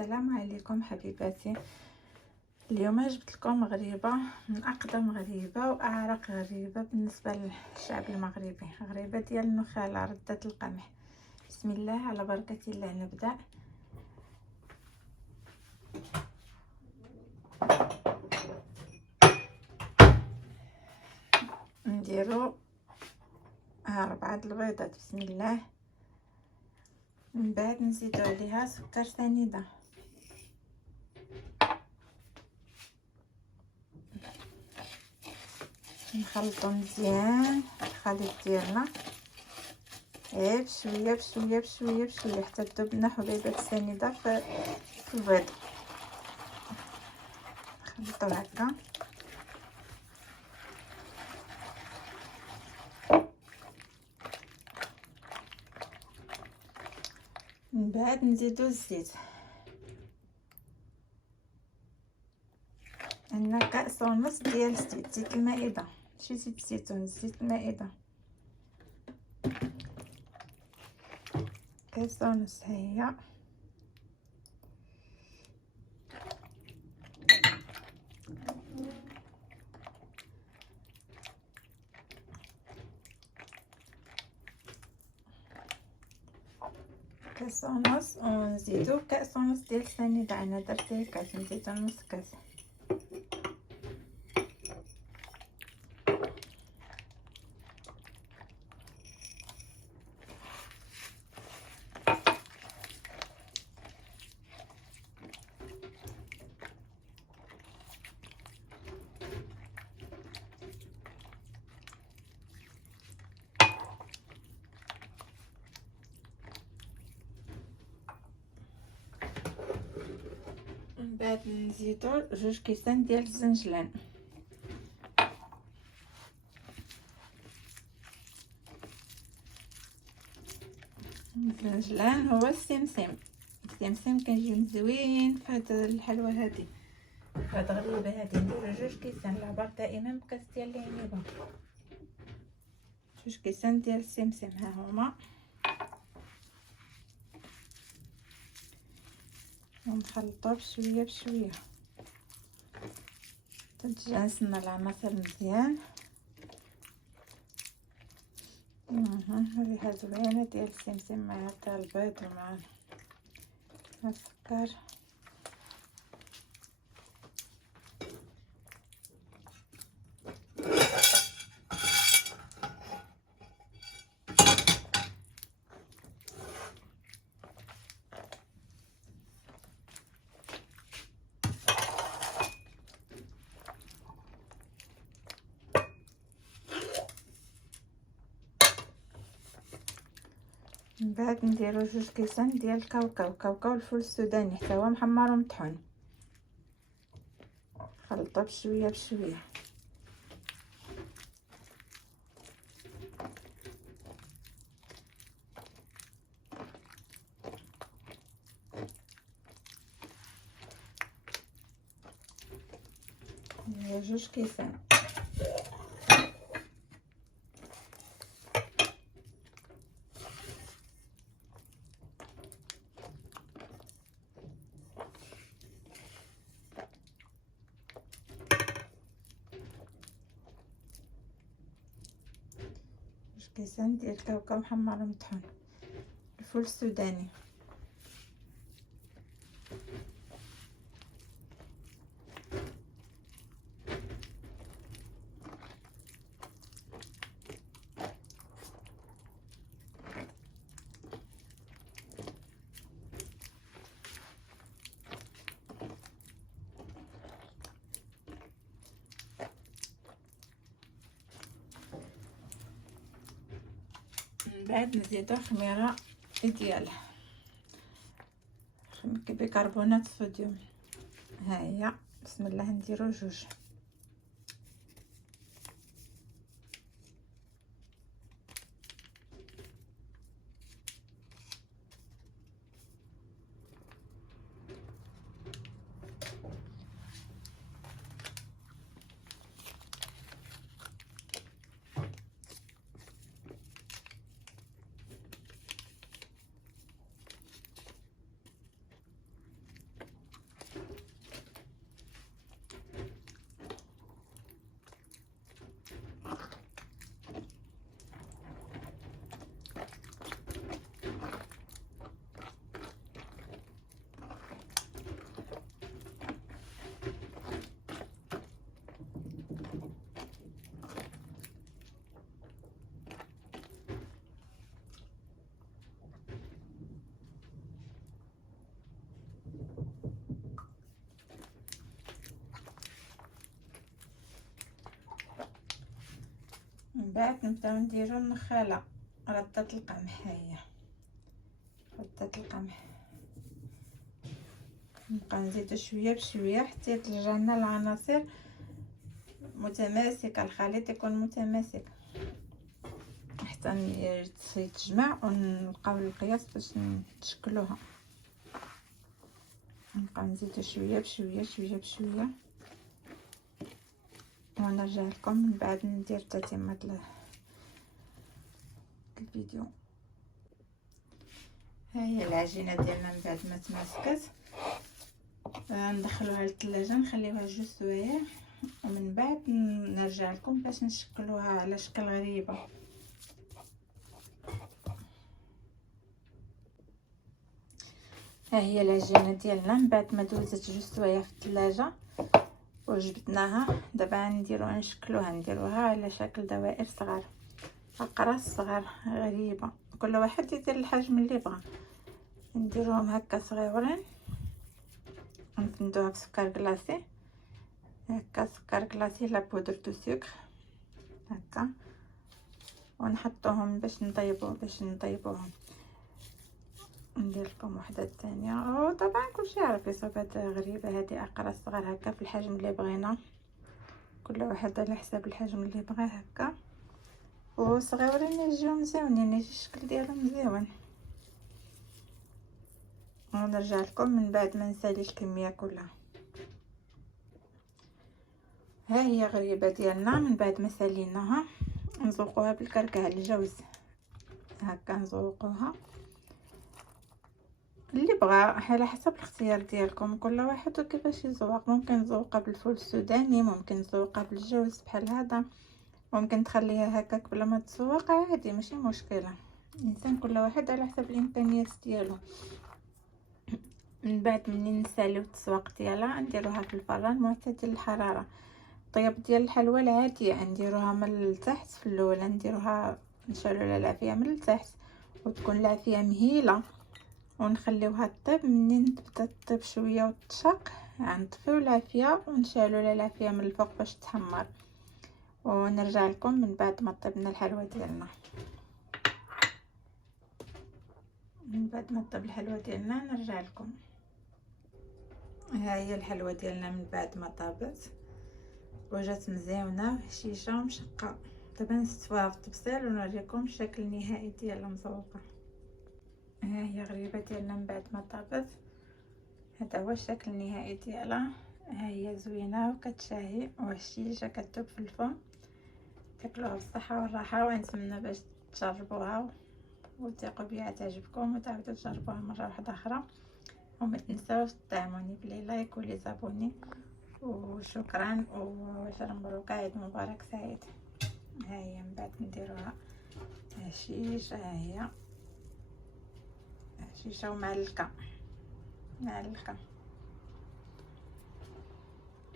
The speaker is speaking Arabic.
السلام عليكم حبيباتي. اليوم جبت لكم غريبه من اقدم غريبه واعرق غريبه بالنسبه للشعب المغربي، غريبه ديال النخاله رده القمح. بسم الله على بركه الله. نبدا. نديرو 4 البيضات. بسم الله. من بعد نزيدو عليها سكر سنيده، نخلطو مزيان الخليط ديالنا بشويه بشويه بشويه بشويه حتى تذوب لنا حبيبات السنيده في البيض. نخلطو هكا. من بعد نزيدو الزيت. عندنا كأس ونص ديال زيت المائدة، ماشي زيت الزيتون، زيت المائدة. كأس ونص هي. كأس ونص، ونزيدو كأس ونص ديال السنيدة. انا درت كاس، نزيدو نص كاس. من بعد نزيدو 2 كيسان ديال الزنجلان. الزنجلان هو السمسم. السمسم كيجي زوين في هاد الحلوى هادي، هاد الغريبه هادي. نديرو 2 كيسان. العبار دائما بكاس ديال العنيبه. 2 كيسان ديال السمسم ها هما. ونخلطوه بشويه بشويه تتجانسنا العناصر مزيان. ريحه زوينه ديال السمسم مع هذا البيض ومع السكر. من بعد نديرو 2 كيسان ديال الكاوكاو الفول السوداني حتى هو محمر ومطحون. خلطو بشويه بشويه. نديرو 2 كيسان. كيسان ديال الكاوكاو محمر ومطحون الفول السوداني. من بعد نزيدو خميره ديال بيكربونات الصوديوم. ها هي. بسم الله. نديرو 2. من بعد نبداو نديرو النخاله ردة القمح. ها هي ردة القمح، نبقى نزيدو شويه بشويه حتى يطلع لنا العناصر متماسكه، الخليط يكون متماسك حتى يتجمع ونلقاو القياس باش نشكلوها. نبقى نزيدو شويه بشويه شويه بشويه ونرجع لكم من بعد ندير تتمه الفيديو. ها هي العجينه ديالنا من بعد ما تماسكت ندخلوها للثلاجه نخليوها 2 سوايع ومن بعد نرجع لكم باش نشكلوها على شكل غريبه. ها هي العجينه ديالنا من بعد ما دوزت 2 سوايع في الثلاجه وجبدناها. دابا نديروها نشكلوها، نديروها على شكل دوائر صغار، اقراص صغار غريبه، كل واحد يدير الحجم اللي بغا. نديروهم هكا صغيورين ونفندوها بسكر كلاصي، هكا سكر كلاصي لا بودر دو سكر هكا، ونحطوهم باش نطيبوهم. ندير لكم وحده ثانيه، وطبعا كلشي يعرف يصوب هاد غريبه. هذه اقراص صغار هكا في الحجم اللي بغينا، كل واحد على حساب الحجم اللي بغاه هكا، وصغيورين يجيو مزيونين، يجي الشكل ديالهم مزيون. ونرجع لكم من بعد ما نسالي الكميه كلها. ها هي غريبه ديالنا من بعد ما ساليناها نزوقوها بالكركه الجوز هكا، نزوقوها اللي بغى على حسب الاختيار ديالكم، كل واحد وكيفاش يزوق. ممكن نزوقها بالفول السوداني، ممكن نزوقها بالجوز بحال هذا، ممكن تخليها هكاك بلا ما تزوق عادي، ماشي مشكله. الانسان كل واحد على حسب الامكانيات ديالو. من بعد منين نساليو التسواق ديالها نديروها في الفران معتدل الحراره. الطياب ديال الحلوى العاديه نديروها من التحت، في الاولى نديروها نشعلوا العافيه من التحت وتكون العافيه مهيله ونخليوها طيب. منين تبدا طيب شويه وتشق نطفيو العافيه ونشعلوا العافيه من الفوق باش تحمر، ونرجع لكم من بعد ما طيبنا الحلوى ديالنا. من بعد ما طيب الحلوى ديالنا نرجع لكم. ها هي الحلوى ديالنا من بعد ما طابت وجات مزيونه هشيشه ومشقه. دابا نستفوها في الطبسيل ونوريكم الشكل النهائي ديالها مزوقه. ها هي غريبه ديالنا من بعد ما طابت، هذا هو الشكل النهائي ديالها. ها هي زوينه وكتشاهي وهشيشه كتذوب في الفم. تاكلوها بالصحه والراحه، ونتمنى باش تجربوها وتثقوا بها تعجبكم وتعاودوا تجربوها مره واحده اخرى. وما تنساوش تدعموني بلي لايك ولي زابوني، وشكرا وعشرة مبروك، عيد مبارك سعيد. ها هي من بعد نديروها هشيشه، ها هي هشيشه ومعلكه.